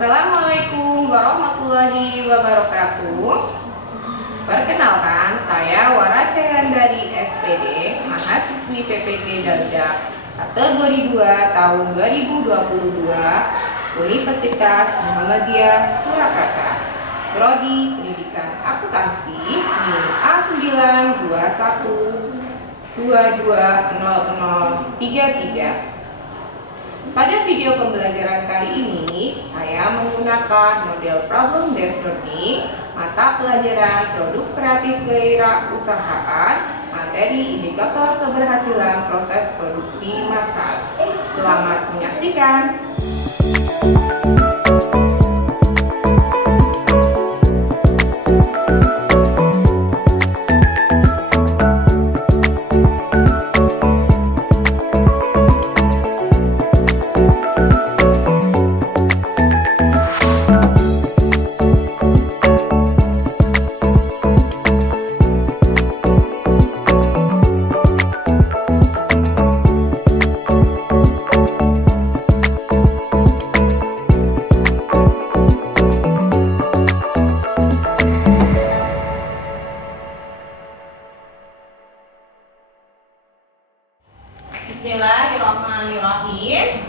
Assalamualaikum warahmatullahi wabarakatuh. Perkenalkan, saya Wara Cairan dari SPD, mahasiswi PPG Darjah, kategori 2 tahun 2022, Universitas Muhammadiyah Surakarta, Prodi Pendidikan Akuntansi, NIM A9121220033. Pada video pembelajaran kali ini, saya menggunakan model problem based learning, mata pelajaran produk kreatif kewirausahaan, materi indikator keberhasilan proses produksi massal. Selamat menyaksikan. Bismillahirrahmanirrahim.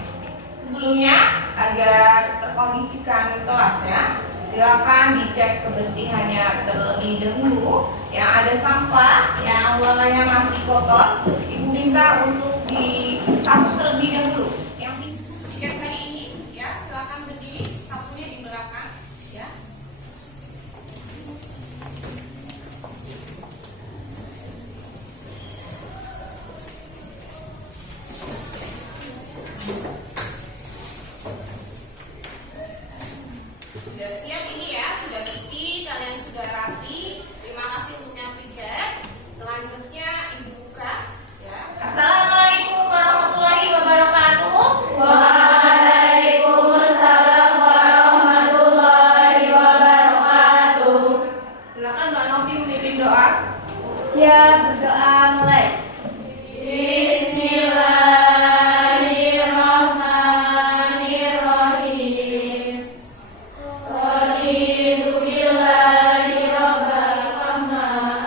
Sebelumnya, agar terkondisikan kelasnya, silakan dicek kebersihannya terlebih dahulu. Yang ada sampah yang warnanya masih kotor, Ibu minta untuk disapu terlebih dahulu. Yang dicek tadi ini, ya silakan berdiri, sapunya di belakang, ya. Sudah siap ini ya, sudah bersih, kalian sudah rapi. Terima kasih untuk yang feedback. Selanjutnya Ibu buka ya. Assalamualaikum warahmatullahi wabarakatuh. Waalaikumsalam warahmatullahi wabarakatuh. Silakan Mbak Novi memimpin doa. Siap, berdoa mulai. Bismillahirrahmanirrahim. Raditu billahi rabban rahman.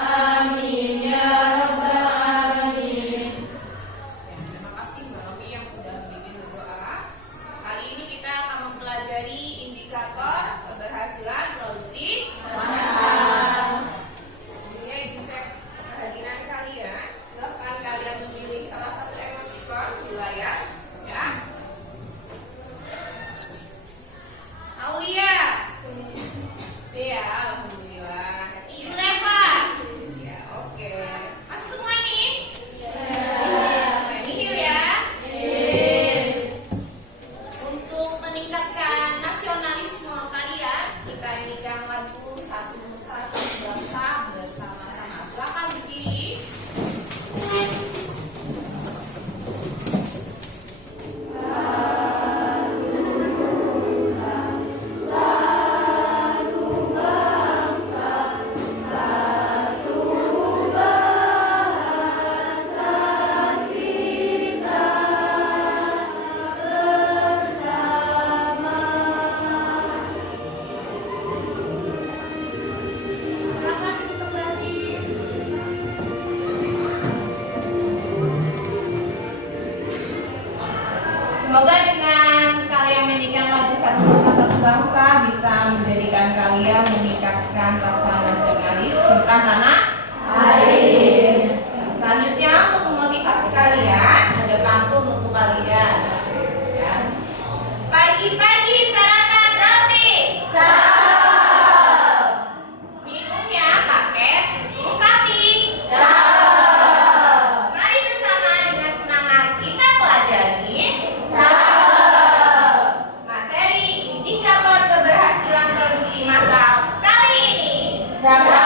Amin ya rabbal alamin. Terima kasih Mbak Novi yang sudah memimpin doa. Kali ini kita akan mempelajari indikator keberhasilan produksi massal. Sebelumnya Ibu cek kehadiran kalian. Silakan kalian memilih salah satu emoticon di layar, ya. Aulia, ya, alhamdulillah. Ibu Reva, ya, oke. Masuk semua nih. Nihil ya. Untuk meningkatkan nasionalisme kalian, kita nyanyikan lagu Satu Nusa Satu Bangsa bersama-sama. Silakan berdiri. Silakan untuk berdiri. Semoga dengan kalian menyanyikan lagu Satu Nusa Satu Bangsa bisa menjadikan kalian meningkatkan rasa nasionalis, cinta tanah air. Selanjutnya untuk memotivasi kalian, ada pantun untuk kalian. Ya. Pagi-pagi sarapan roti. Cakep. Minumnya pakai susu sapi. Cakep. Mari bersama dengan semangat kita pelajari Cakep. materi indikator keberhasilan produksi massal kali ini. Cakep.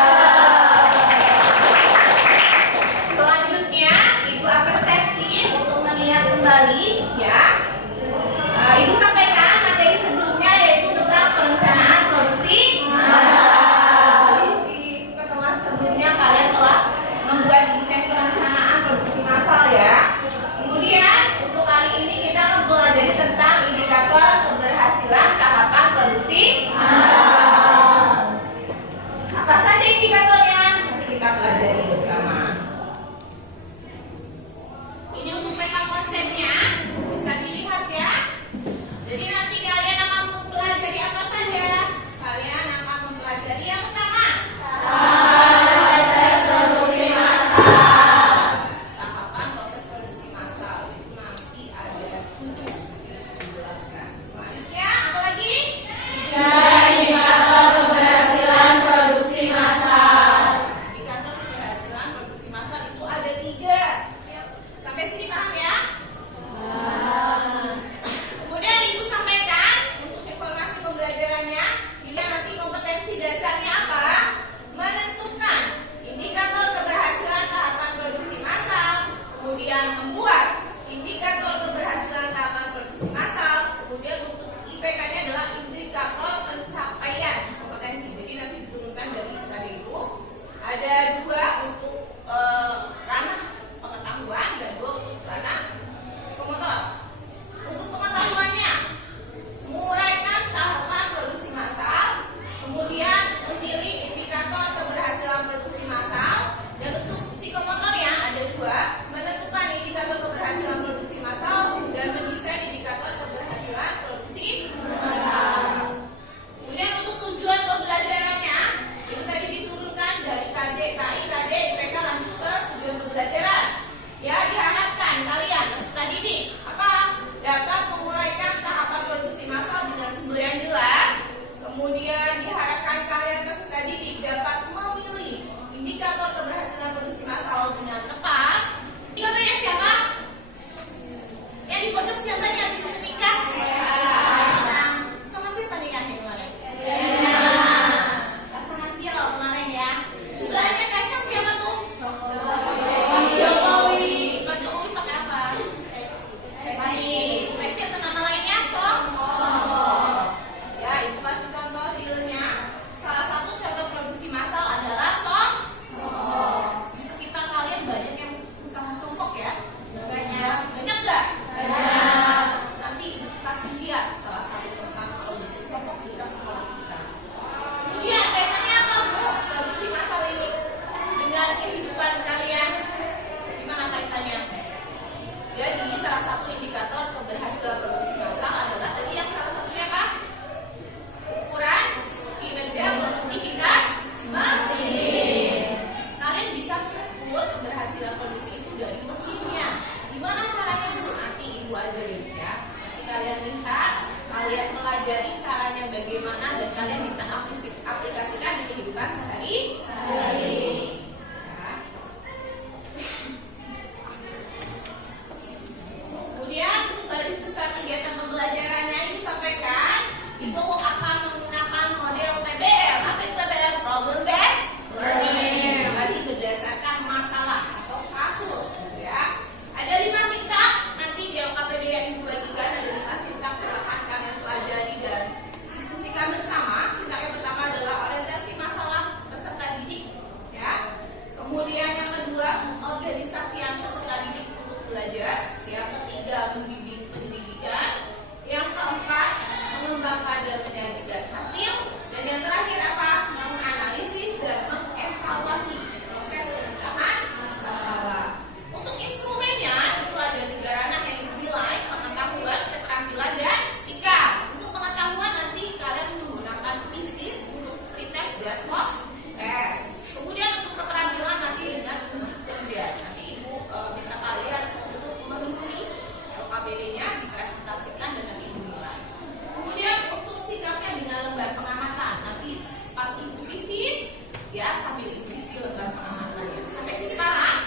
ya sambil isi lembar pengamatannya. Sampai sini paham?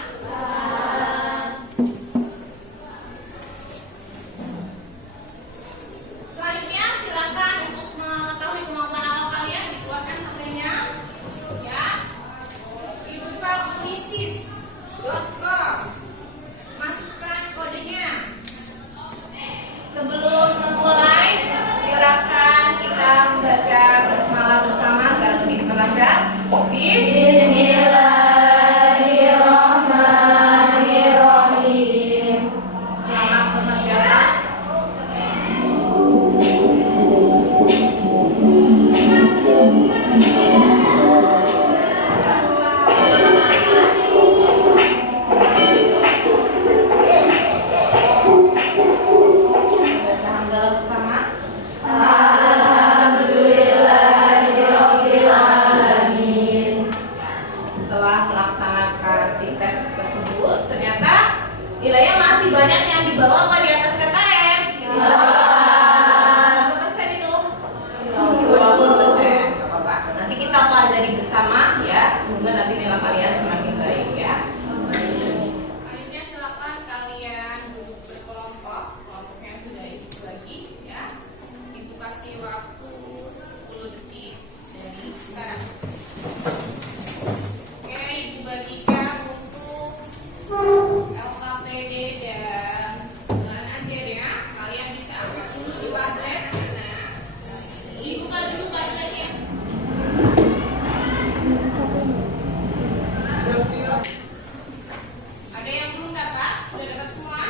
Selanjutnya silakan untuk mengetahui kemampuan awal kalian dikeluarkan HP-nya, ya. Dibuka quizzes.com, masukkan kodenya. Sebelum memulai, silakan kita membaca basmalah bersama agar lebih terlancar. Bismillahirrahmanirrahim. Selamat mengerjakan. Baca hamdalah bersama. Alhamdulillahirabbil alamin. Setelah melaksanakan tes tersebut, ternyata nilainya masih banyak yang di bawah apa di atas KKM? Berapa persen itu? 20%. Gak apa-apa. Nanti kita pelajari bersama ya. Semoga nanti nilai kalian semakin baik ya. Selanjutnya silakan kalian duduk berkelompok. Kelompoknya sudah ibu bagi ya. Ibu kasih waktu 10 detik dari sekarang. Oke, ibu bagikan untuk LKPD dan bahan ajar ya. Kalian bisa angkat dulu di Padlet. Nah, dibuka dulu Padletnya. Ada yang belum dapat? Sudah dapat semua?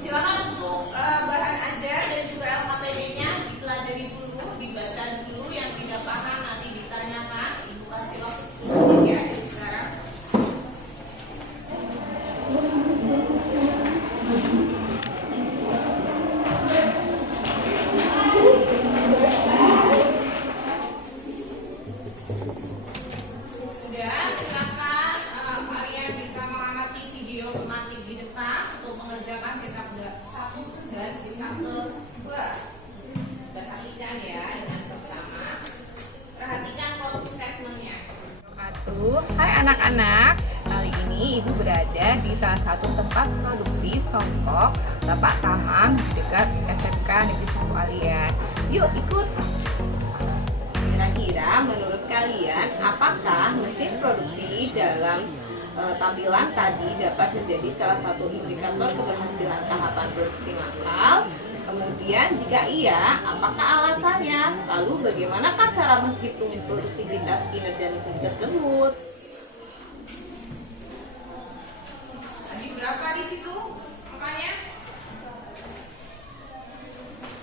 Silakan untuk bahan ajar dan juga LKPD-nya dipelajari dulu, dibaca dulu. Yang tidak paham nanti ditanyakan. Ibu kasih waktu 10 menit ya dari sekarang. Sudah, silakan kalian bisa mengamati video tematik di depan untuk mengerjakan setup 1 dan setup 2. Perhatikan ya dengan seksama. Perhatikan closing statement-nya. Hai anak-anak, kali ini ibu berada di salah satu tempat produksi songkok Bapak Tamang di dekat SMK Negeri 1 Alian. Yuk ikut. Kira-kira menurut kalian apakah mesin produksi dalam tampilan tadi dapat menjadi salah satu indikator keberhasilan tahapan produksi massal? Kemudian jika iya, apakah alasannya? Lalu bagaimanakah cara menghitung produktivitas kinerja mesin tersebut? Tadi berapa di situ angkanya?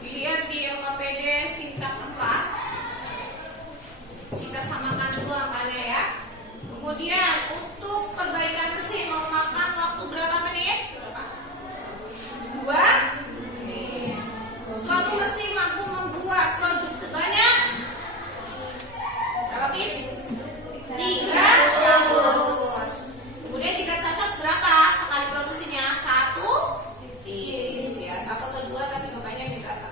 Dilihat di LKPD Sintak 4. Kita samakan dulu angkanya ya. Kemudian untuk perbaikan mesin memakan waktu berapa menit? 2 menit. Suatu mesin mampu membuat produk sebanyak berapa piece? 300. Kemudian kita catat berapa sekali produksinya? 1 piece ya. 1 atau 2 tapi makanya minta 1.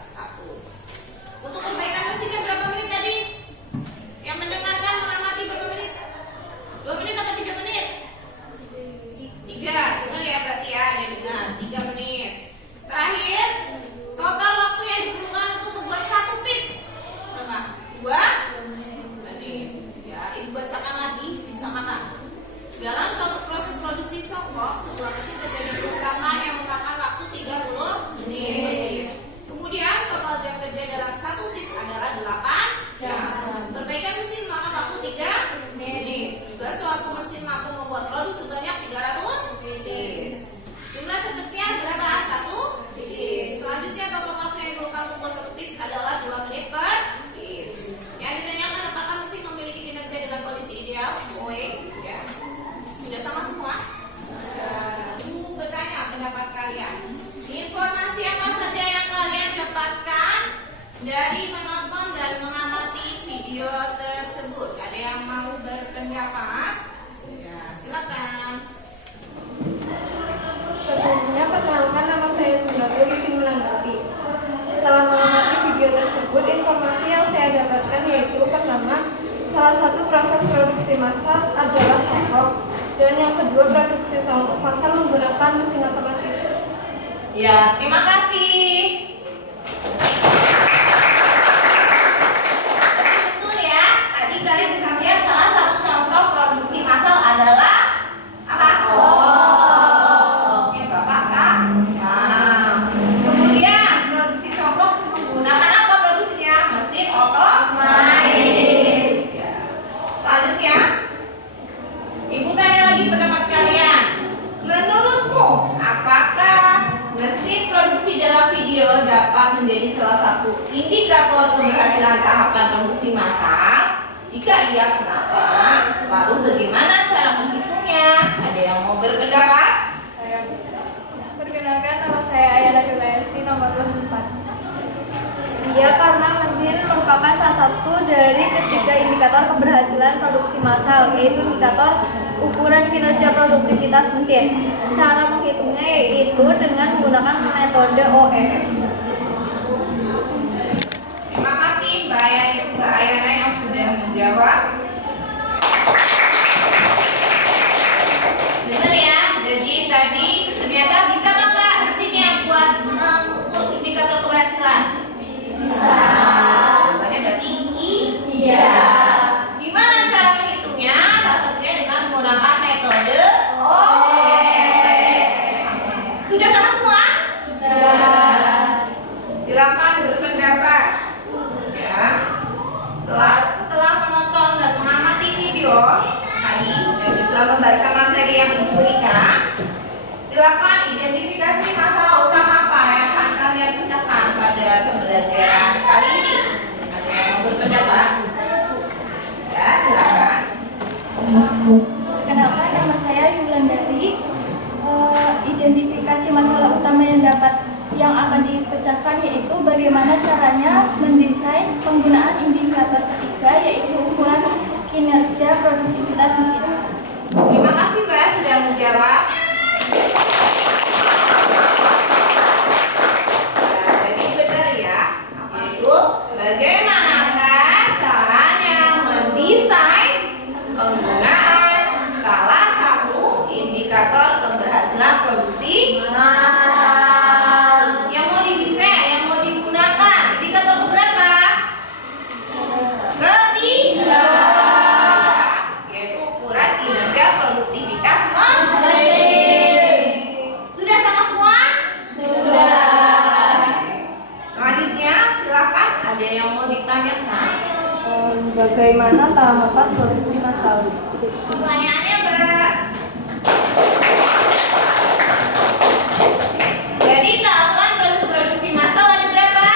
Untuk perbaikan mesinnya berapa menit tadi? Yang mendengarkan mengamati berapa menit? 2 menit atau 3 menit? 3. Dengar ya berarti ya, ada dengar 3 menit. Terakhir, total waktu yang diperlukan untuk membuat 1 piece berapa? 2 menit. Ya, ibu bacakan lagi, disamakan. Dalam suatu proses produksi songkok, sebuah mesin terjadi kerusakan yang memakan waktu 30 menit. Kemudian total jam kerja dalam 1 shift adalah 8 jam. Perbaikan mesin memakan waktu 3 menit. Juga suatu mesin mampu membuat produk sebanyak 300 piece. Jumlah cekertian berapa? 1 piece. Selanjutnya total waktu yang diperlukan untuk membuat 1 piece adalah 2 menit per piece. Yang ditanyakan apakah mesin memiliki kinerja dengan kondisi ideal? Ya. Sudah sama semua? Bu bertanya pendapat kalian. Informasi apa saja yang kalian dapatkan dari menonton dan mengamati video tersebut? Ada yang mau berpendapat? Ya, silakan. Sebelumnya perkenalkan, nama saya Sundatul izin menanggapi. Setelah mengamati video tersebut, informasi yang saya dapatkan yaitu Salah satu proses produksi massal adalah songkok, dan yang kedua produksi songkok massal menggunakan mesin otomatis. Ya, terima kasih. Jadi betul ya, tadi kalian bisa lihat salah satu contoh produksi massal adalah apa? Oke, Bapak Kak. Nah, kemudian produksi songkok menggunakan apa produksinya? Mesin otomatis. Ya. Selanjutnya, Ibu tanya lagi pendapat kalian. Menurutmu, apakah mesin produksi dalam video dapat menjadi salah satu indikator keberhasilan tahapan produksi massal? Jika iya, kenapa? Lalu bagaimana cara menghitungnya? Ada yang mau berpendapat? Saya perkenalkan, nama saya Ayana Dulesi, nomor 4. Iya, karena mesin merupakan salah satu dari ketiga indikator keberhasilan produksi massal, yaitu indikator ukuran kinerja produktivitas mesin. Cara menghitungnya yaitu dengan menggunakan metode OEF. Terima kasih Mbak Ayana yang sudah menjawab. Benar ya, jadi tadi ternyata bisa Kak mesinnya buat mengukur indikator keberhasilan? Jawabannya berarti iya. Gimana cara menghitungnya? Salah satunya dengan menggunakan metode OEF. Sudah sama semua? Sudah. Silakan berpendapat. Ya. Setelah menonton dan mengamati video tadi dan juga membaca materi yang Ibu berikan, silakan identifikasi masalah utama apa yang akan kalian pecahkan pada pembelajaran kali ini. Ada yang mau berpendapat? Ya, silakan. Kenalkan, nama saya Yulandari. Identifikasi masalah utama yang akan dipecahkan yaitu bagaimana caranya mendesain penggunaan indikator ketiga, yaitu ukuran kinerja produktivitas mesin. Terima kasih Mbak sudah menjawab. Jadi benar ya, yaitu bagaimanakah caranya mendesain penggunaan salah satu indikator keberhasilan produksi massal. Yang mau didesain, yang mau digunakan indikator keberapa? Ketiga, yaitu ukuran kinerja produktivitas mesin. Sudah sama semua? Sudah. Selanjutnya silakan, ada yang mau ditanyakan? Bagaimana tahapan produksi massal? Pertanyaannya Mbak. Jadi tahapan produksi massal ada berapa?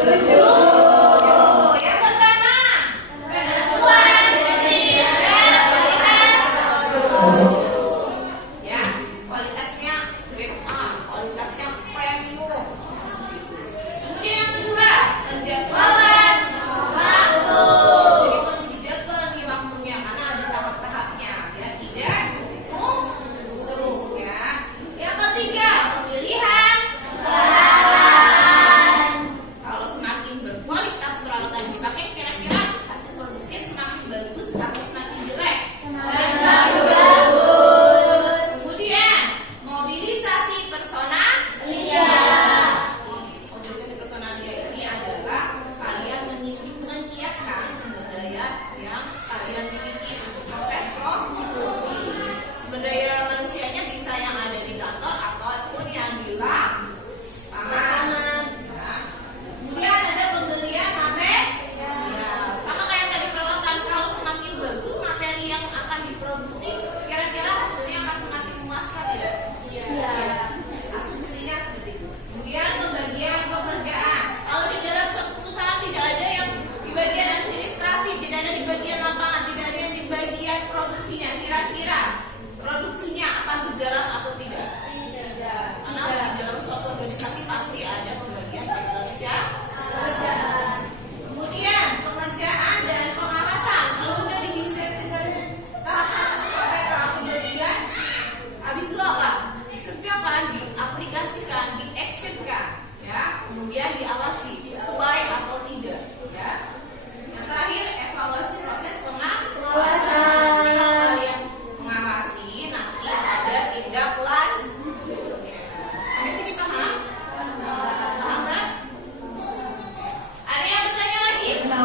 7. Yang pertama, penentuan jenis dan kualitas produk. Ya, kualitasnya grade A, kualitasnya premium. Kemudian yang kedua, penjadwalan waktu. Jadi perlu dijadwal nih waktunya karena ada tahap-tahapnya.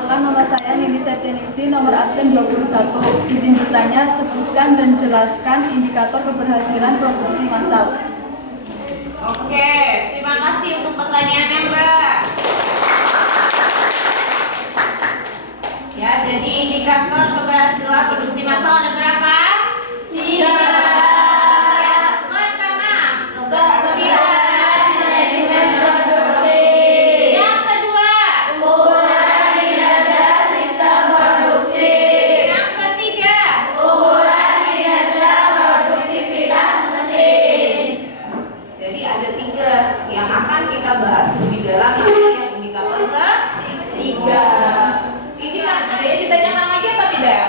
Perkenalkan, nama saya Nindi Septianingsih, nomor absen 21. Izin bertanya, sebutkan dan jelaskan indikator keberhasilan produksi massal. Oke, terima kasih untuk pertanyaannya, Mbak. Ya, jadi indikator keberhasilan produksi massal ada berapa? 3. Yang pertama, keberhasilan manajemen produksi. Yang kedua, ukuran kinerja sistem produksi. Yang ketiga, ukuran kinerja produktivitas mesin. Jadi ada 3 yang akan kita bahas lebih dalam nanti yang indikator ketiga. Ini ada yang ditanyakan lagi apa tidak?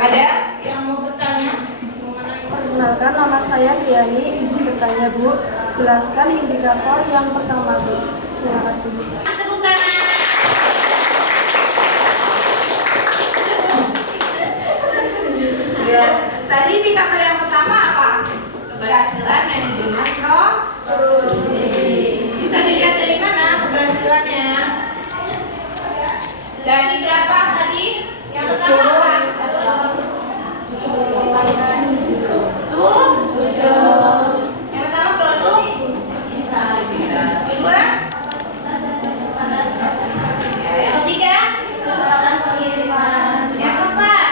Ada yang mau bertanya? Perkenalkan, nama saya Diani. Izin bertanya, Bu. Jelaskan indikator yang pertama, Bu. Terima kasih. Tepuk tangan. Ya, tadi indikator yang pertama apa? Keberhasilan manajemen produksi. Bisa dilihat dari mana keberhasilannya? Dari berapa tadi? Yang pertama apa? Yang pertama produk. Kedua? Yang ketiga? Yang keempat?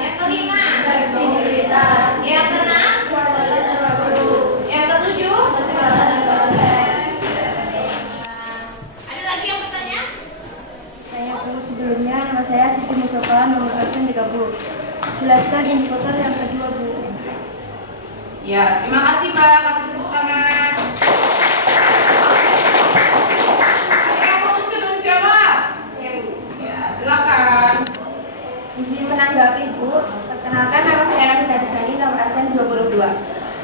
Yang kelima? Yang keenam? Yang ketujuh? Ada lagi yang bertanya? Saya terus sebelumnya, nama saya Siti Musofa, nomor absen 30. Jelaskan indikator yang kedua, Bu. Ya, terima kasih Mbak. Kasih tepuk tangan. Ada yang mau coba menjawab? Ya, Bu. Ya, silakan. Izin menanggapi, Bu. Perkenalkan, nama saya Raffi Sani, nomor absen 22.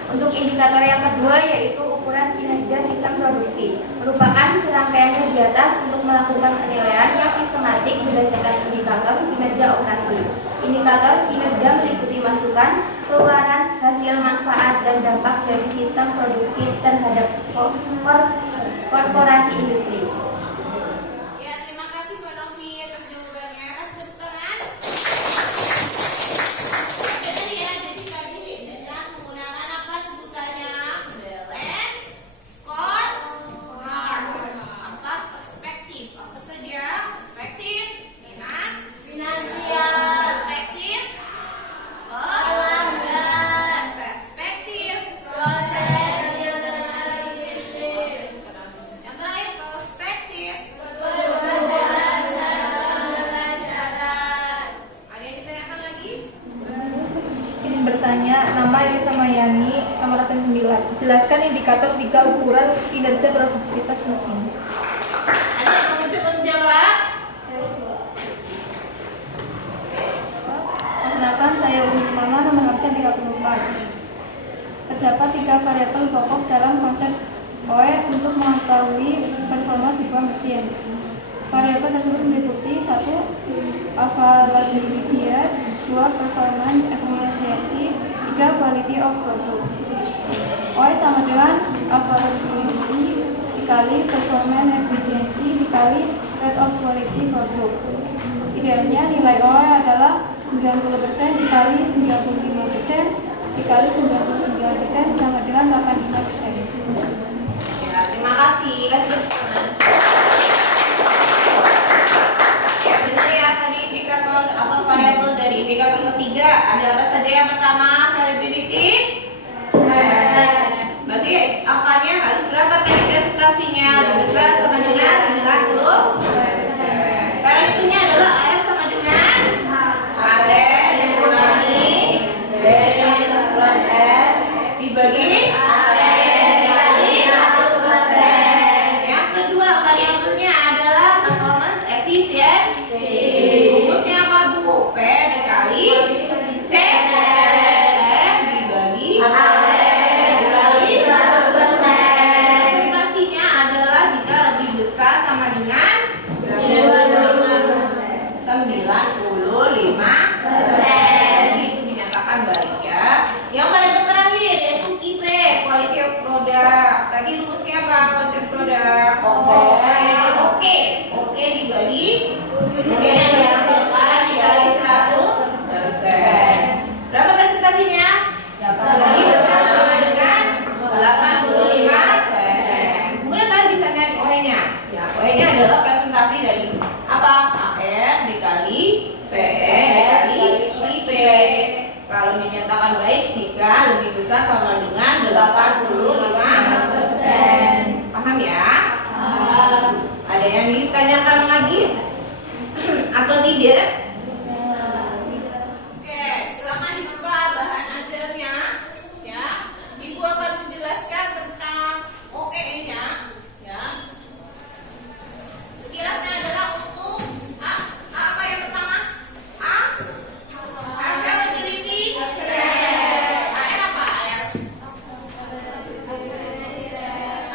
Untuk indikator yang kedua yaitu ukuran kinerja sistem produksi, merupakan serangkaian kegiatan untuk melakukan penilaian yang sistematik berdasarkan indikator kinerja operasi. Indikator kinerja meliputi masukan, keluaran, hasil manfaat, dan dampak dari sistem produksi terhadap korporasi industri. Ya, terima kasih Mbak Novi atas jawabannya. Kasih tepuk tangan. Benar ya, jadi tadi dengan menggunakan apa sebutannya? Balance, scorecard. Apa perspektif? Apa saja? Perspektif, finansial, perspektif, pelanggan, perspektif, proses, yang terakhir perspektif. Ada yang ditanyakan lagi? Izin bertanya, nama Elisa Mayani, nomor absen 9. Jelaskan indikator 3 ukuran kinerja produktivitas mesin. Ada yang mau coba menjawab? Perkenalkan, saya Umi Mama, nomor absen 34. Terdapat 3 variabel pokok dalam konsep OE untuk mengetahui performa sebuah mesin. Variabel tersebut meliputi 1. Availability rate, 2. Performance efficiency, 3. Quality of product. OE sama dengan availability dikali performance efficiency dikali rate of quality product. Idealnya nilai OE adalah 90% dikali 95% dikali 99% sama dengan 85%. Ya, terima kasih. Kasih tepuk tangan. Ya, benar ya, tadi indikator atau variabel dari indikator ketiga ada apa saja? Yang pertama, variability. Berarti angkanya harus berapa tadi presentasinya? Lebih besar sama dengan 90. Cara hitungnya adalah AR sama dengan AT dikurangi B plus S dibagi AT dikali 100%. Yang kedua, Oke, yang dihasilkan dikali 100%. Berapa presentasinya? Lebih besar sama dengan 85%. Kemudian kalian bisa nyari OE-nya. Ya, OE-nya adalah presentasi dari apa? AR dikali PE dikali IP. Kalau dinyatakan baik jika lebih besar sama dengan 85%. Paham ya? Ada yang ditanyakan lagi atau tidak? Oke, silakan dibuka bahan ajarnya. Ya, Ibu akan menjelaskan tentang OEE-nya. Ya, sekilasnya adalah untuk apa yang pertama? Availability. AR apa?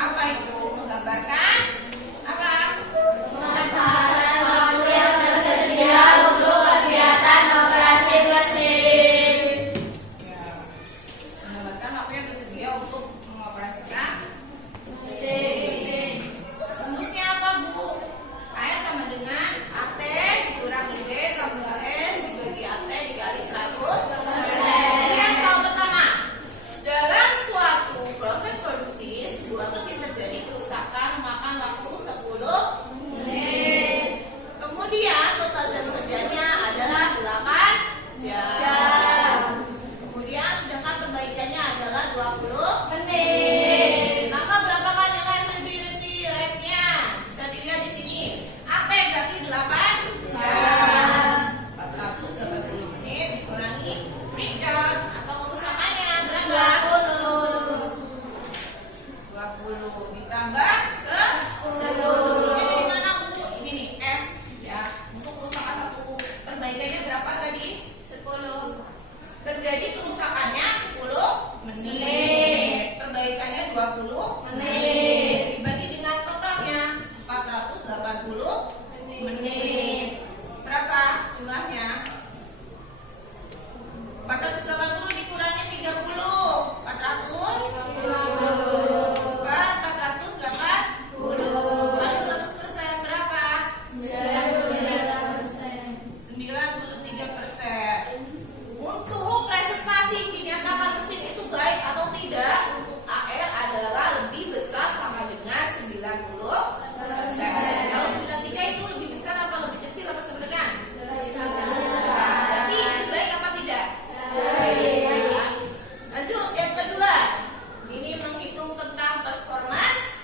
Apa itu? Menggambarkan apa? Menggambarkan waktu yang tersedia untuk mengoperasikan mesin. Rumusnya apa, Bu? AR sama dengan AT dikurangi B tambah S dibagi AT dikali 100%. Ini yang soal pertama. Dalam suatu proses produksi, sebuah mesin terjadi kerusakan memakan waktu 10 menit. Kemudian total jam kerjanya adalah 8 jam. Kemudian sedangkan perbaikannya adalah 20 menit. Maka berapakah nilai availability rate-nya? Bisa dilihat di sini. AP berarti 8 jam. 480 menit dikurangi breakdown atau kerusakannya berapa? 20 ditambah 10. Jadi di mana, Bu? Ini nih S ya. Untuk kerusakan satu perbaikannya berapa tadi? 10. Terjadi kerusakannya 10 menit. Perbaikannya 20 menit. Dibagi dengan totalnya 480 menit. Berapa jumlahnya? 480 dikurangi 30. 480 kali 100% berapa? 93%. Untuk presentasi dinyatakan mesin itu baik atau tidak, untuk AR adalah lebih besar sama dengan 90%. Kalau 93 itu lebih besar apa lebih kecil apa sama dengan? Jadi ini baik apa tidak? Lanjut yang kedua. Ini menghitung tentang performance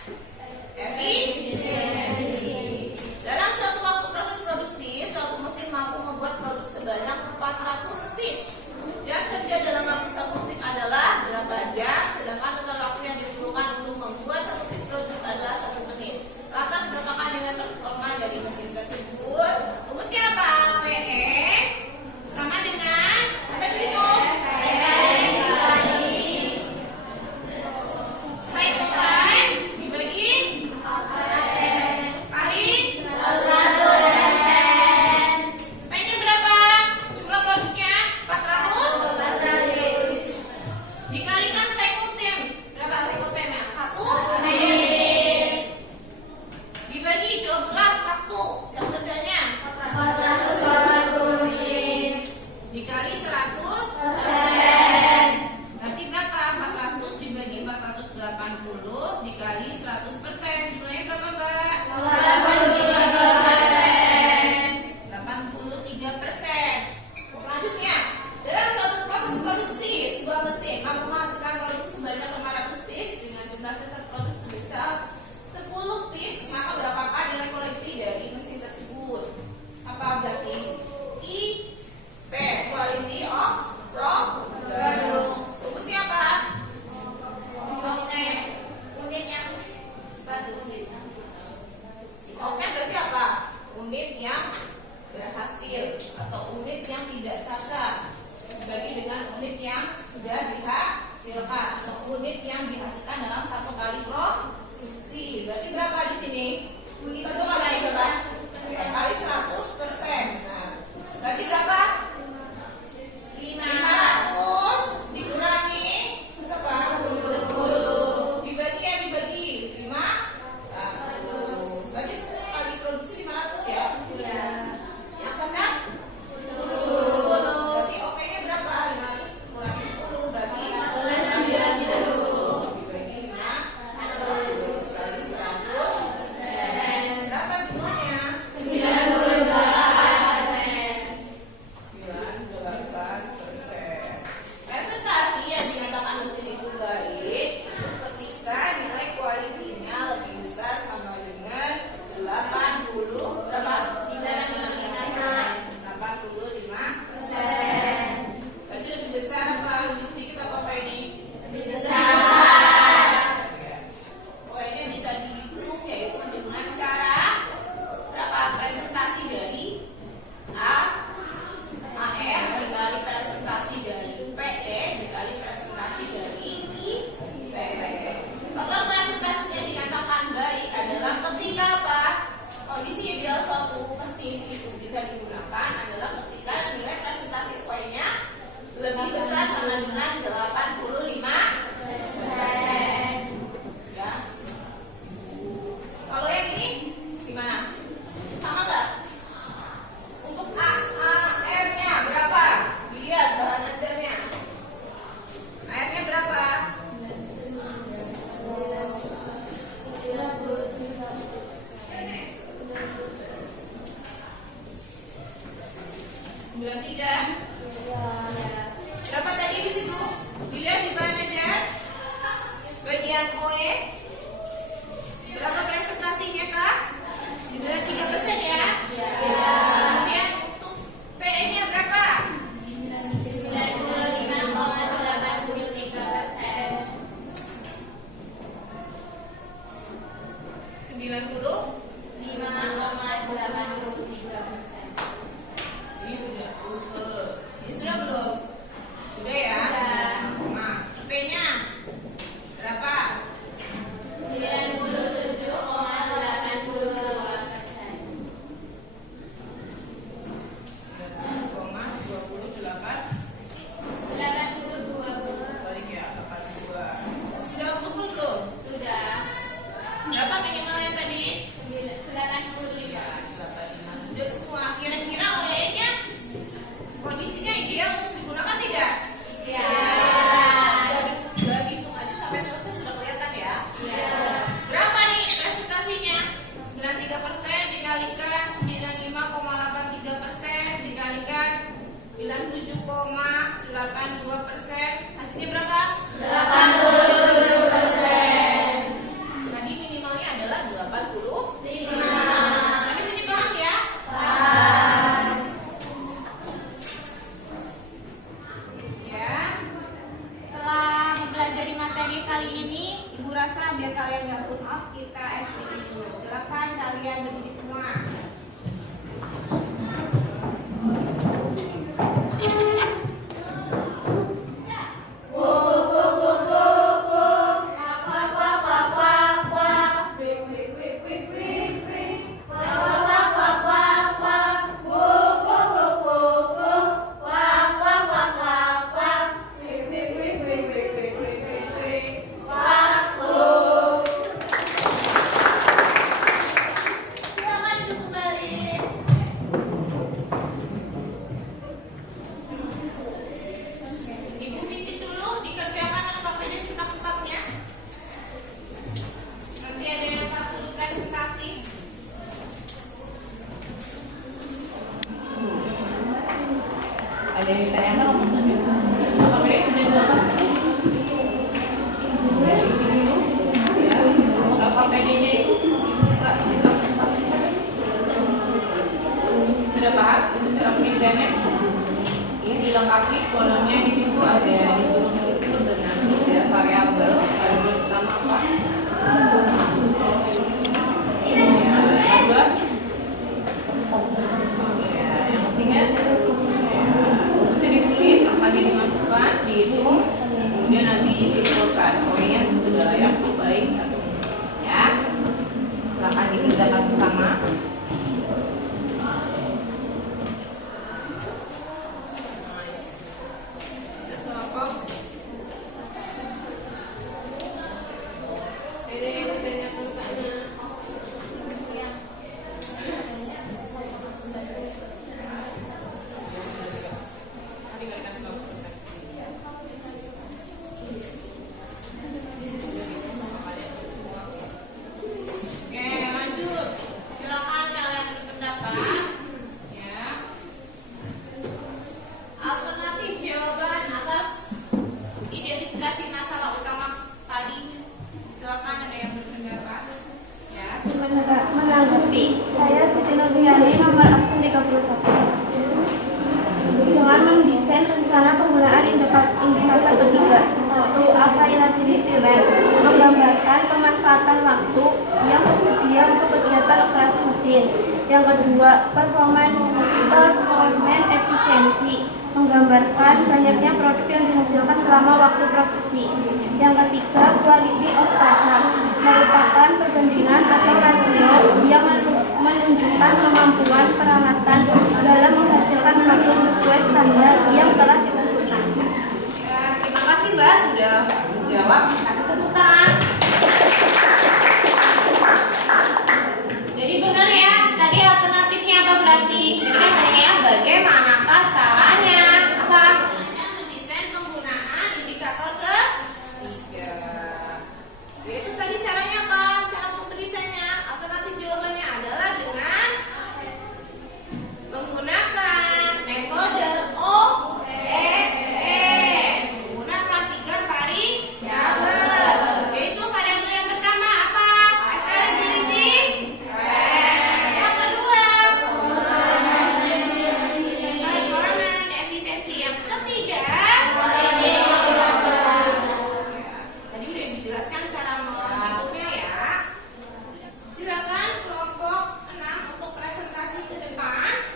efisiensi. Dalam suatu waktu proses produksi, suatu mesin mampu membuat produk sebanyak 400 piece. Jam kerja dalam waktu satu shift adalah 8 jam, sedangkan total waktu yang diperlukan untuk membuat satu piece produk adalah 1 menit. Lantas berapakah nilai performa dari mesin tersebut? Rumusnya apa? PE sama dengan apa di situ? Cycle time dibagi kali 100%. P-nya berapa? Jumlah produknya 400 dikalikan cycle time. Berapa cycle time-nya? 1 menit. Dibagi jumlah waktu jam kerjanya 480 menit dikali 100%. Berarti berapa? 400 dibagi 480 dikali 100%. Jumlahnya berapa, Mbak? 83%. Selanjutnya, dalam suatu proses produksi, sebuah mesin mampu menghasilkan produk sebanyak 500 piece dengan jumlah cacat produk sebesar 10 piece, maka berapakah nilai koleksi dari mesin tersebut? Apa berarti? IP, quality of product. Rumusnya apa? Unit yang oke, berarti apa? Unit yang berhasil atau unit yang tidak cacat dibagi dengan unit yang sudah dihasilkan atau unit yang dihasilkan dalam satu kali produksi. Berarti berapa di sini? Satu kali berapa? Kali 100%. Nah, berarti berapa? 500 dikurangi berapa? 10. Dibagi ya, dibagi 5. Berarti sekali produksi 500 ya? Iya. kondisi ideal suatu mesin itu bisa digunakan adalah ketika nilai presentasi Y-nya lebih besar sama dengan 85%. Ya. Kalau yang ini gimana? Sama nggak? Untuk AR-nya berapa? Lihat bahan ajarnya. AR-nya berapa? 93. Berapa tadi di situ? Dilihat di bahan ajar. Bagian OE. Berapa presentasinya, Kak? 93% ya? Kemudian untuk PE-nya berapa? 95,83%. Ini sudah belum? Sudah ya? Nah, IP-nya berapa? 97,28. Balik ya, 82. Sudah approval belum? Berapa minimalnya tadi? 85. Sudah semua. Kira-kira OE-nya kondisinya ideal untuk digunakan tidak? Udah dihitung aja sampai selesai sudah kelihatan ya? Berapa nih presentasinya? 93% dikalikan 95,83% dikalikan 97,82%. Hasilnya berapa? 87%. Tadi minimalnya adalah 85. Sampai sini paham ya? Ya. Setelah mempelajari materi kali ini, Ibu rasa biar kalian nggak put off, kita SPP dulu. Silakan kalian berdiri semua. Silakan duduk kembali. Ibu visit dulu, dikerjakan lengkap aja tempat-tempatnya. Nanti ada yang satu presentasi. Ada yang ditanya apa tadi? Apa ini udah dapat? Dari sini dulu, ya. Apa PD-nya itu? Sudah paham? Itu cara penelitiannya? Ini dilengkapi kolomnya di situ ada disuruh dengan tiga variabel. Variabel pertama apa? Ya, yang kedua. Ya, yang ketiga. Bisa ditulis, angkanya dimasukkan, dihitung, kemudian nanti disimpulkan. Pokoknya sudah layak, baik atau enggak. Ya, silakan dikerjakan bersama. Terus kelompok. Ada yang bertanya ke sana. Dikalikan 100%. Oke, lanjut. Silakan kalian berpendapat. Ya. Alternatif jawaban atas identifikasi masalah utama tadi. Silakan ada yang berpendapat. Ya. Menanggapi, saya Siti Nurhayani nomor absen 31. Dengan mendesain rencana penggunaan indikator ketiga. 1. Availability rate, menggambarkan pemanfaatan waktu yang tersedia untuk kegiatan operasi mesin. Yang kedua, performance efisiensi, menggambarkan banyaknya produk yang dihasilkan selama waktu produksi. Yang ketiga, quality of data, merupakan perbandingan atau rasio yang menunjukkan tentang kemampuan peralatan dalam menghasilkan produk sesuai standar yang telah ditentukan. Ya, terima kasih Mbak sudah menjawab. Kasih tepuk tangan. Jadi benar ya, tadi alternatifnya apa berarti? Jadi kan tanya ya, bagaimanakah caranya? Apa? Mendesain penggunaan indikator ketiga. Yaitu tadi caranya apa? Cara untuk mendesainnya. Alternatif jawabannya adalah dengan menggunakan metode menggunakan 3 variabel. Yaitu variabel yang pertama apa? Availability. Yang kedua performance, efisiensi. Yang ketiga tadi udah dijelaskan cara menghitungnya ya. Silakan kelompok 6 untuk presentasi ke depan.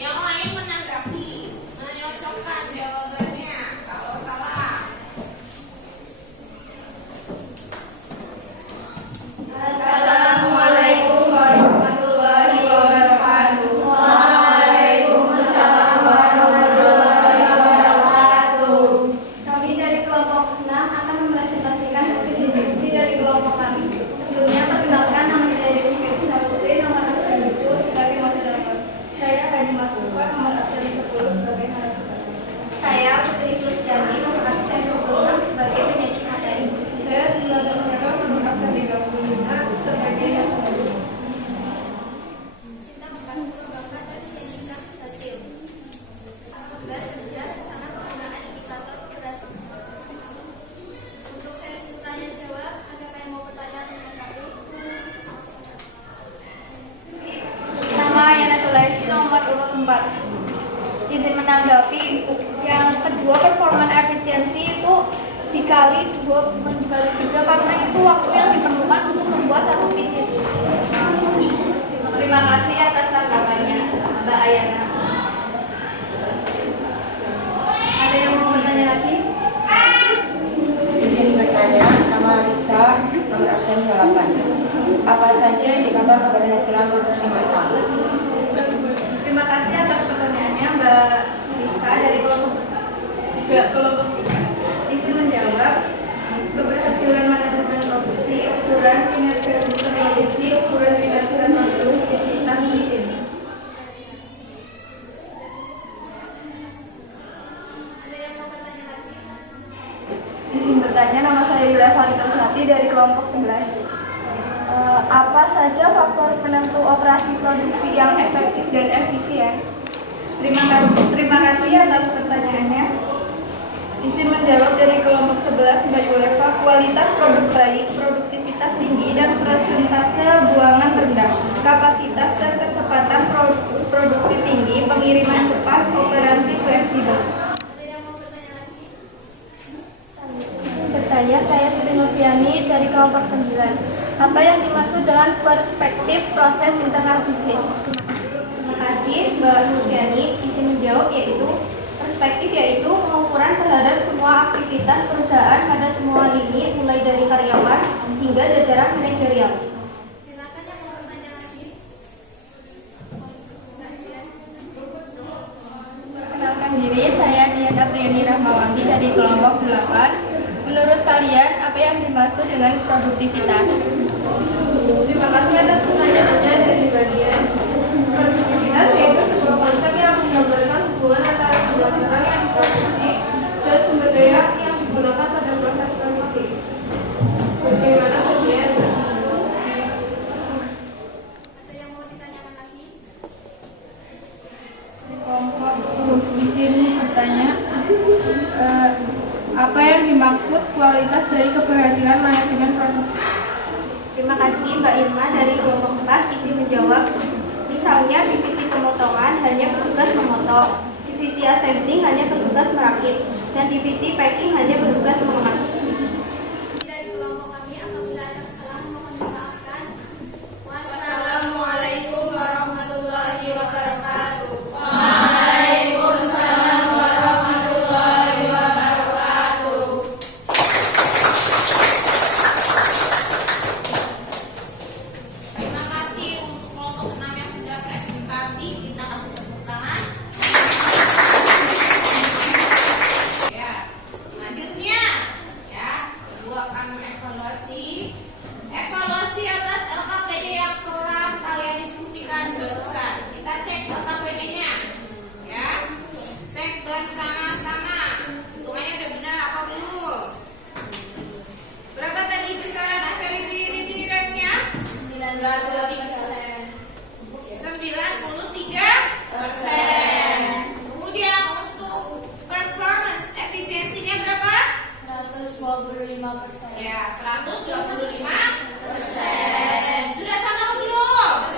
Yang lain menanggapi, menyocokkan jawabannya kalau salah. Assalamualaikum warahmatullahi wabarakatuh. Kami dari kelompok 6 akan mempresentasikan hasil diskusi dari kelompok kami. Sebelumnya perkenalkan, nama saya Desi Felisa Putri, nomor absen 7 sebagai moderator. Saya Hadi Masufa, nomor absen 10 sebagai narasumber. Saya Putri Susdani, nomor absen 26 sebagai penyaji materi. Saya Zulada Munero, nomor absen 35 sebagai narasumber. Sinta membantu Bapak dan menyajikan hasil. Kerja rencana penggunaan indikator keberhasilan. Untuk sesi tanya jawab, ada yang mau bertanya tentang kami? Nama Yana Sulaisi, nomor urut 4. Izin menanggapi. Yang kedua, performan efisiensi itu dikali 2 bukan dikali 3 karena itu waktu yang diperlukan untuk membuat satu pcs. Terima kasih atas tanggapannya, Mbak Ayana. Ada yang mau bertanya lagi? Izin bertanya, nama Lisa, nomor absen 8. Apa saja indikator keberhasilan produksi massal? Terima kasih atas pertanyaannya Mbak Lisa dari kelompok 3. Izin menjawab. Keberhasilan manajemen produksi, ukuran kinerja sistem produksi, ukuran kinerja suatu aktivitas mesin. Ada yang mau bertanya lagi? Izin bertanya, nama saya Yulia Falitulhati dari kelompok 11. Apa saja faktor penentu operasi produksi yang efektif dan efisien? Terima kasih atas pertanyaannya. Izin menjawab dari kelompok 11 Mbak Yuleva, kualitas produk baik, produktivitas tinggi, dan persentase buangan rendah, kapasitas dan kecepatan produksi tinggi, pengiriman cepat, operasi fleksibel. Ada yang mau bertanya lagi? Izin bertanya, saya Siti Nurfiani dari kelompok 9. Apa yang dimaksud dengan perspektif proses internal bisnis? Terima kasih Mbak Nurfiani. Izin menjawab perspektif yaitu pengukuran terhadap semua aktivitas perusahaan pada semua lini mulai dari karyawan hingga jajaran manajerial. Silakan yang mau bertanya lagi. Perkenalkan diri, saya Diana Priyani Rahmawati dari kelompok 8. Menurut kalian, apa yang dimaksud dengan produktivitas? Terima kasih atas pertanyaannya dari bagian produktivitas, yaitu sebuah konsep yang menggambarkan hubungan antara jumlah barang yang diproduksi dan sumber daya yang digunakan pada proses produksi. Bagaimana kemudian? Ada yang mau ditanyakan lagi? Kelompok 10 izin bertanya, apa yang dimaksud kualitas dari keberhasilan manajemen produksi? Terima kasih Mbak Irma dari kelompok 4. Izin menjawab. Misalnya divisi pemotongan hanya bertugas memotong, divisi assembling hanya bertugas merakit, dan divisi packing hanya bertugas mengemas. Dari kelompok kami, apabila ada kesalahan mohon dimaafkan. Wassalamualaikum warahmatullahi wabarakatuh. Waalaikumsalam warahmatullahi wabarakatuh. Kemudian untuk performance efisiensinya berapa? 125%. Ya, 125%. Sudah sama belum?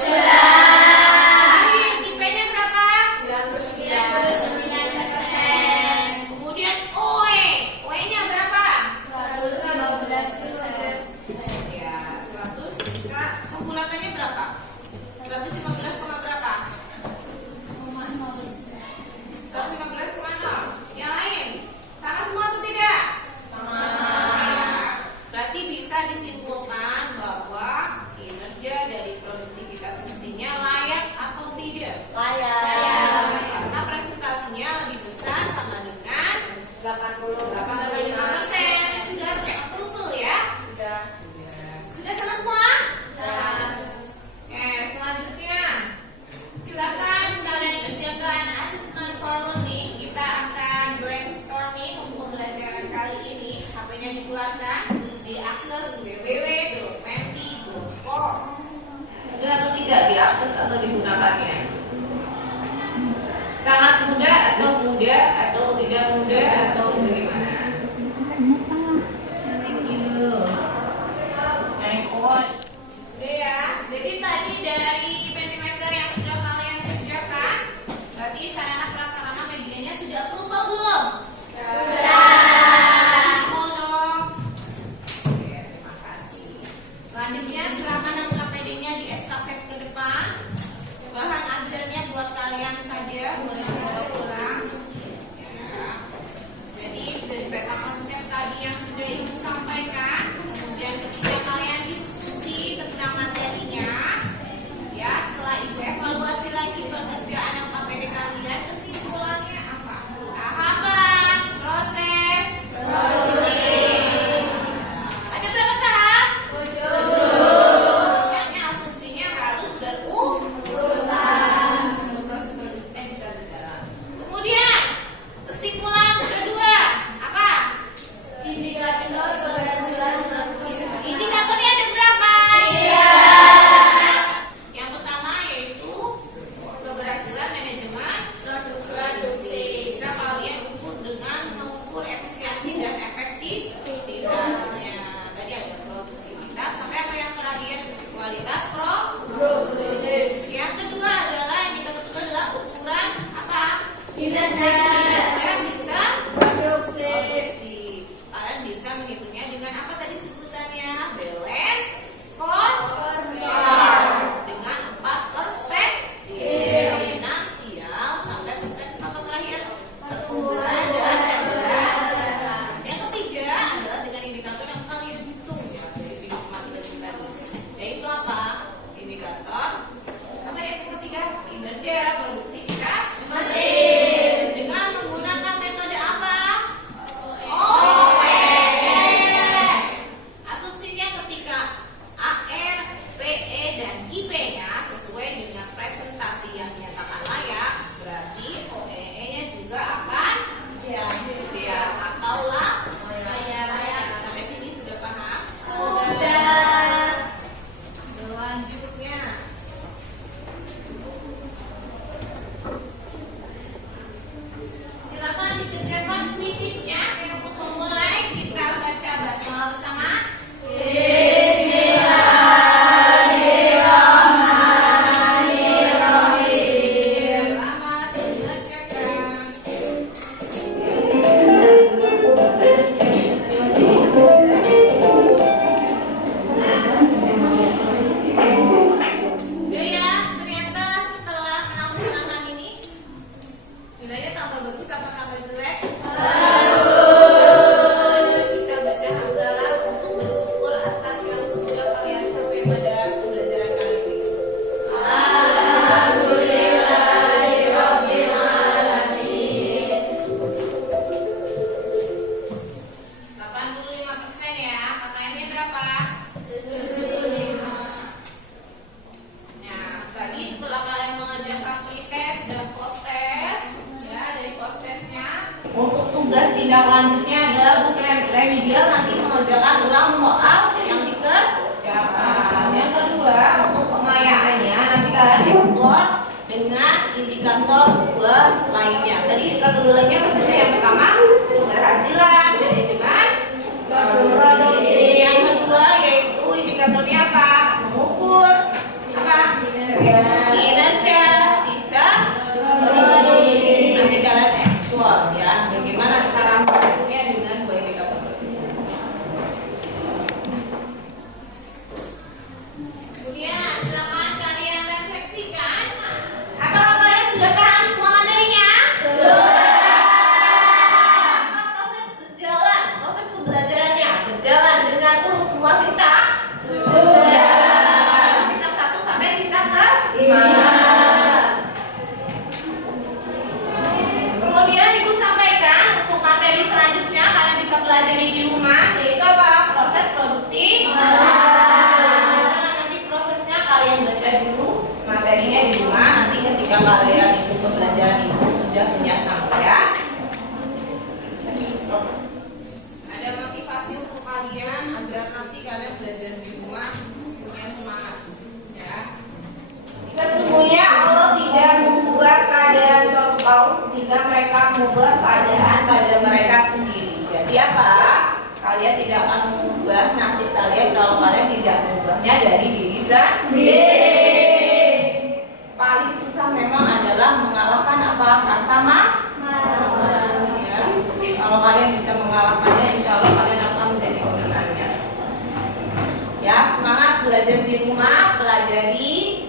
IP-nya berapa? 99%. Kemudian OE-nya berapa? 115%. Ya, 100 bisa pembulatannya berapa? 115, berapa? 115,0. Yang lain? Sama semua atau tidak? Sama. Berarti bisa disimpulkan bahwa kinerja dari produktivitas mesinnya layak atau tidak? Karena presentasinya lebih besar sama dengan 85%. Sudah approval ya? Sudah sama semua? Oke, selanjutnya silakan kalian kerjakan assessment for learning. Kita akan brainstorming untuk pembelajaran kali ini. HP-nya dikeluarkan, diakses www.menti.com. Sudah atau tidak diakses atau digunakannya? Sangat mudah atau mudah atau tidak mudah atau bagaimana? Thank you. Very good. Oke ya, jadi tadi dari Mentimeter yang sudah kalian kerjakan, berarti sarana prasarana medianya sudah approval belum? Approval dong. Oke, terima kasih. Selanjutnya silakan angkat PD-nya di estafet ke depan. Bahan ajarnya buat kalian saja, boleh dibawa pulang. Ya. Jadi dari peta konsep tadi yang sudah ibu sampaikan, kemudian ketika kalian diskusi tentang materinya, ya setelah ibu evaluasi lagi pekerjaan yang KPD kalian, kesimpulannya apa? Tahapan, proses, ada berapa tahap? 7. Makanya asumsinya harus berulang. Proses produksinya bisa berjalan. Kemudian kesimpulan kedua apa? Indikator keberhasilan Indikatornya ada berapa? Yang pertama yaitu keberhasilan manajemen produksi. Bisa kalian ukur dengan mengukur efisiensi dan efektivitasnya. Tadi ada produktivitas, sampai apa yang terakhir? Kualitas produksi. Yang kedua adalah indikator kedua adalah ukuran apa? Kinerja sistem produksi. Kalian bisa menghitungnya dengan apa tadi sebutannya? Balance, score, dengan 4 perspektif. Finansial sampai perspektif apa terakhir? Pertumbuhan dan kesejahteraan. Yang ketiga adalah dengan indikator yang kalian hitung ya dari video matematika tadi. Yaitu apa? Indikator apa yang ketiga? Kinerja produktivitas mesin. Dengan menggunakan metode apa? Asumsinya ketika AR, PE, dan IP-nya sesuai dengan presentasi yang dinyatakan layak, berarti OEE-nya juga akan dia atau layak. Sampai sini sudah paham? Sudah. Selanjutnya silakan dikerjakan kuisisnya. Untuk memulai kita baca basmalah bersama. Selamat mengerjakan. Ya, ternyata setelah melaksanakan ini nilainya tambah bagus apa tambah jelek? Bisa baca hamdalah untuk bersyukur atas yang sudah kalian capai pada pembelajaran kali ini. 85% ya, KKM-nya berapa? 75. Nah, tadi setelah kalian mengerjakan pretest dan post-test, ya dari post-testnya, untuk tugas tindak lanjutnya adalah untuk remedial nanti mengerjakan ulang soal yang dikerjakan. Yang kedua, untuk dengan indikator 2 lainnya. Tadi indikator 2 lainnya apa saja? Yang pertama, keberhasilan manajemen produksi. Yang kedua yaitu indikatornya apa? Mengukur apa? Kinerja sistem produksi. Nanti kalian explore ya, bagaimana cara mengukurnya dengan 2 indikator tersebut. Kemudian silakan kalian refleksikan. Apakah kalian sudah paham semua materinya? Apakah proses berjalan, proses pembelajarannya berjalan dengan urus semua sintak? Sudah. Sintak 1 sampai sintak ke 5. Kemudian Ibu sampaikan untuk materi selanjutnya kalian bisa pelajari di rumah, yaitu apa? Proses produksi. Nanti prosesnya kalian baca dulu materinya di rumah. Nanti ketika kalian ikut pembelajaran itu sudah punya sama ya. Ada motivasi untuk kalian agar nanti kalian belajar di rumah punya semangat ya. Sesungguhnya Allah tidak mengubah keadaan suatu kaum sehingga mereka mengubah keadaan pada mereka sendiri. Jadi apa? Kalian tidak akan mengubah nasib kalian kalau kalian tidak mengubahnya dari diri sendiri. Paling susah memang adalah mengalahkan apa? Rasa malas. Ya. Kalau kalian bisa mengalahkannya, insya Allah kalian akan menjadi pemenangnya. Ya, semangat belajar di rumah, pelajari.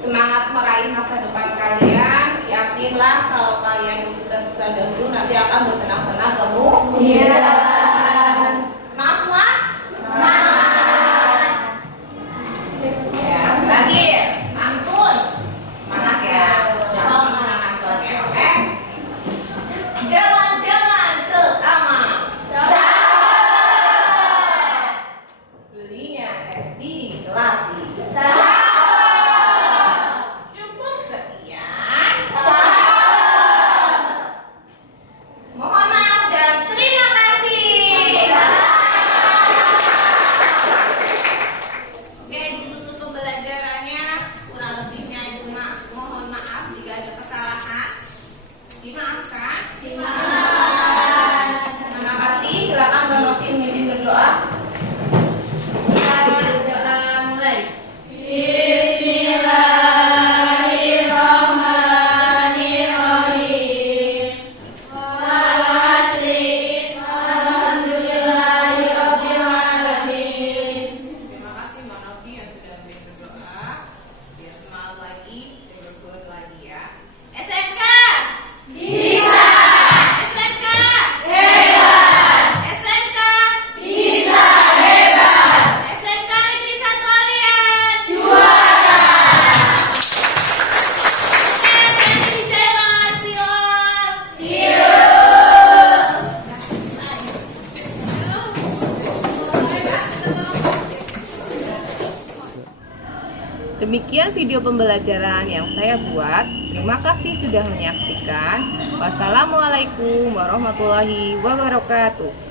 Semangat meraih masa depan kalian. Yakinlah kalau kalian susah-susah dahulu nanti akan bersenang-senang kemudian. Semangat semua? Semangat. Ya, terakhir pantun. Semangat ya. Jangan semangat doang, oke? Jalan-jalan ke taman. Belinya es di Selasi. Cukup sekian. Mohon maaf dan terima kasih. Oke, itu tutup pembelajarannya. Kurang lebihnya itu mohon maaf jika ada kesalahan. Dimaafkan. Terima kasih. Silakan Mbak Novi memimpin berdoa. Berdoa mulai. Terima kasih Mbak Novi yang sudah memimpin berdoa. Biar semangat lagi, berbuat lagi ya. SMK bisa. SMK hebat. SMK bisa hebat. SMK Negeri 1 Alian juara. Oke, thank you Jailon. See you all. See you. Demikian video pembelajaran yang saya buat. Terima kasih sudah menyaksikan. Wassalamualaikum warahmatullahi wabarakatuh.